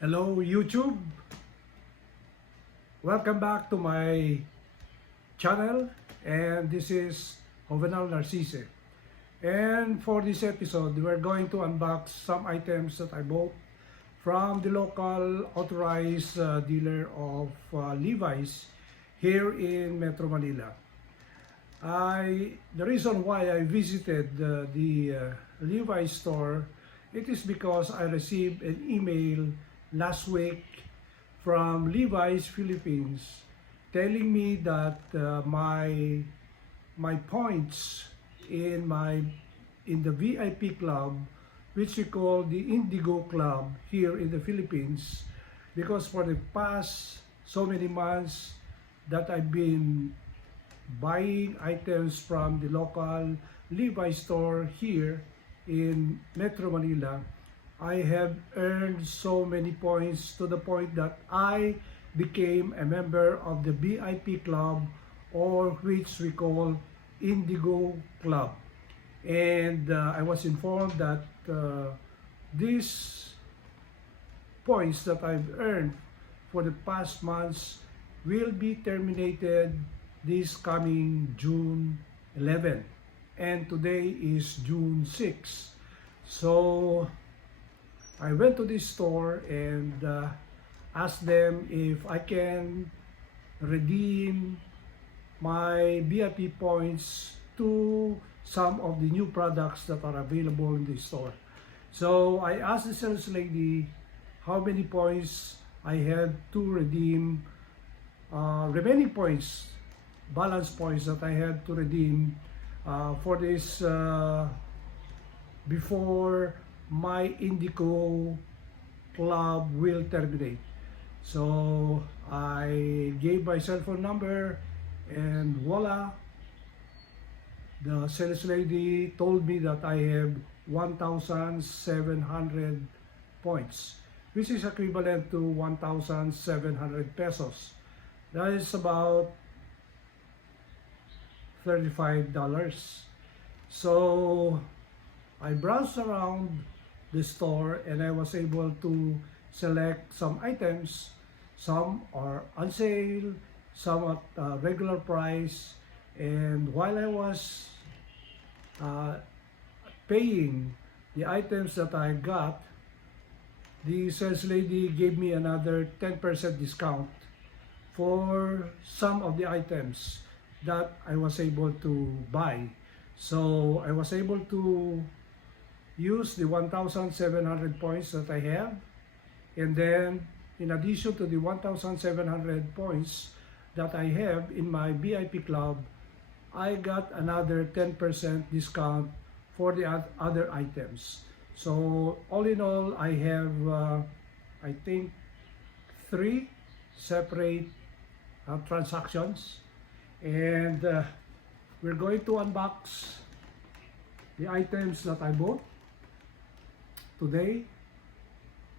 Hello YouTube, welcome back to my channel, and this is Jovenal Narcisse. And for this episode, we're going to unbox some items that I bought from the local authorized dealer of Levi's here in Metro Manila. The reason why I visited the Levi's store, it is because I received an email last week from Levi's Philippines telling me that my points in the VIP club, which we call the Indigo club here in the Philippines, because for the past so many months that I've been buying items from the local Levi's store here in Metro Manila, I have earned so many points to the point that I became a member of the VIP club, or which we call Indigo club. And I was informed that these points that I've earned for the past months will be terminated this coming June 11, and today is June 6. So I went to this store and asked them if I can redeem my VIP points to some of the new products that are available in the store. So I asked the sales lady how many points I had to redeem, remaining points, balance points that I had to redeem for this before my Indigo club will terminate. So I gave my cell phone number, and voila, the sales lady told me that I have 1,700 points, which is equivalent to 1,700 pesos. That is about $35. So I browsed around the store and I was able to select some items. Some are on sale, some at regular price. And while I was paying the items that I got, the sales lady gave me another 10% discount for some of the items that I was able to buy. So I was able to use the 1,700 points that I have, and then in addition to the 1,700 points that I have in my VIP club, I got another 10% discount for the other items. So all in all, I have I think 3 separate transactions, and we're going to unbox the items that I bought today,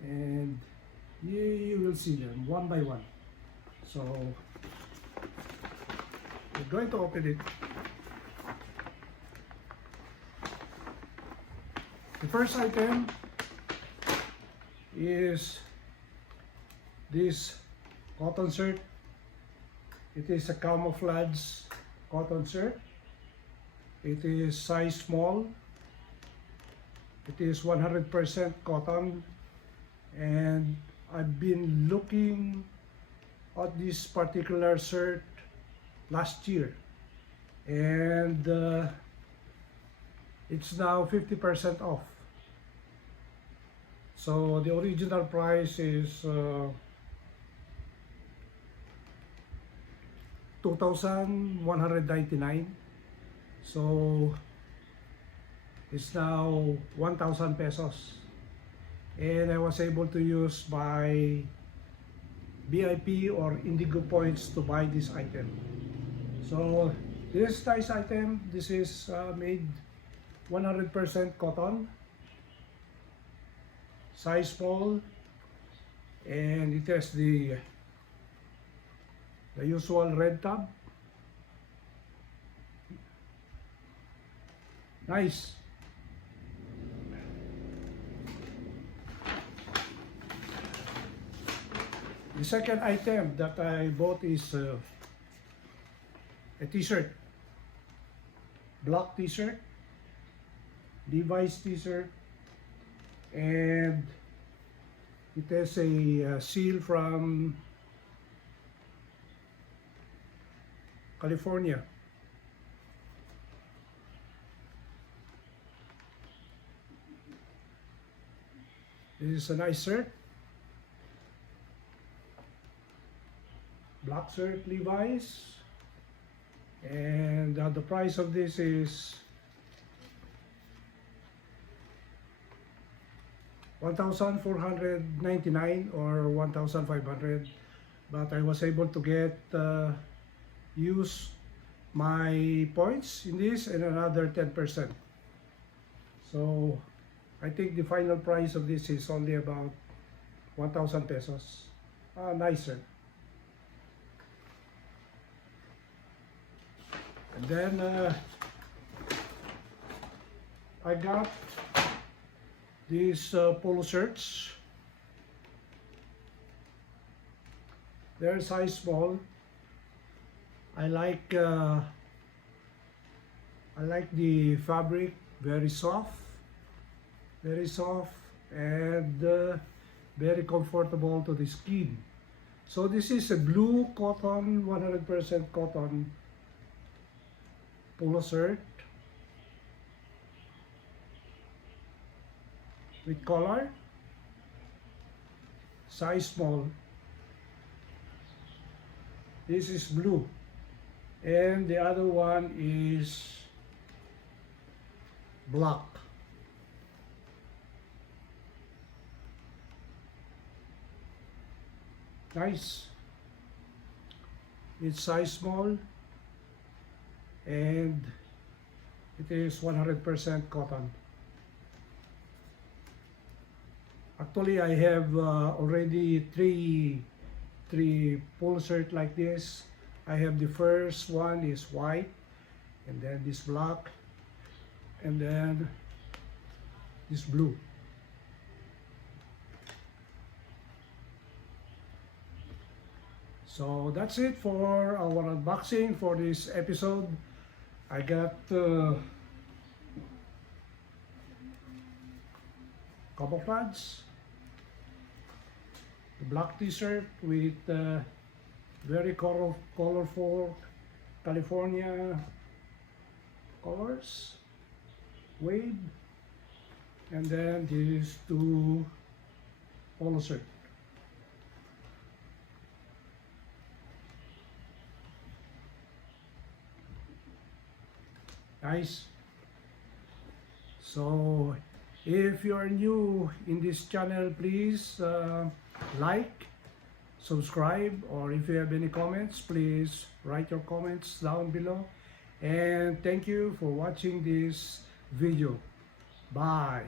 and you will see them one by one. So we're going to open it. The first item is this cotton shirt. It is a camouflage cotton shirt. It is size small. It is 100% cotton, and I've been looking at this particular shirt last year, and it's now 50% off. So the original price is 2,199. So it's now 1,000 pesos, and I was able to use my VIP or Indigo points to buy this item. So this nice item, this is made 100% cotton, size small, and it has the usual red tab. Nice. The second item that I bought is a t-shirt, black t-shirt, Levi's t-shirt, and it has a seal from California. This is a nice shirt. Black shirt, Levi's, and the price of this is $1,499 or $1,500, but I was able to get use my points in this and another 10%. So I think the final price of this is only about 1,000 pesos. Nicer. And then I got these polo shirts. They're size small. I like the fabric, very soft and very comfortable to the skin. So this is a blue cotton, 100% cotton polo shirt with collar, size small. This is blue, and the other one is black. Nice. It's size small and it is 100% cotton. Actually, I have already three polo shirt like this. I have the first one is white, and then this black, and then this blue. So that's it for our unboxing for this episode. I got camouflage, the black t-shirt with very colorful California colors, wave, and then these two polo shirt. Nice. So if you are new in this channel, please like, subscribe, or if you have any comments, please write your comments down below. And thank you for watching this video. Bye.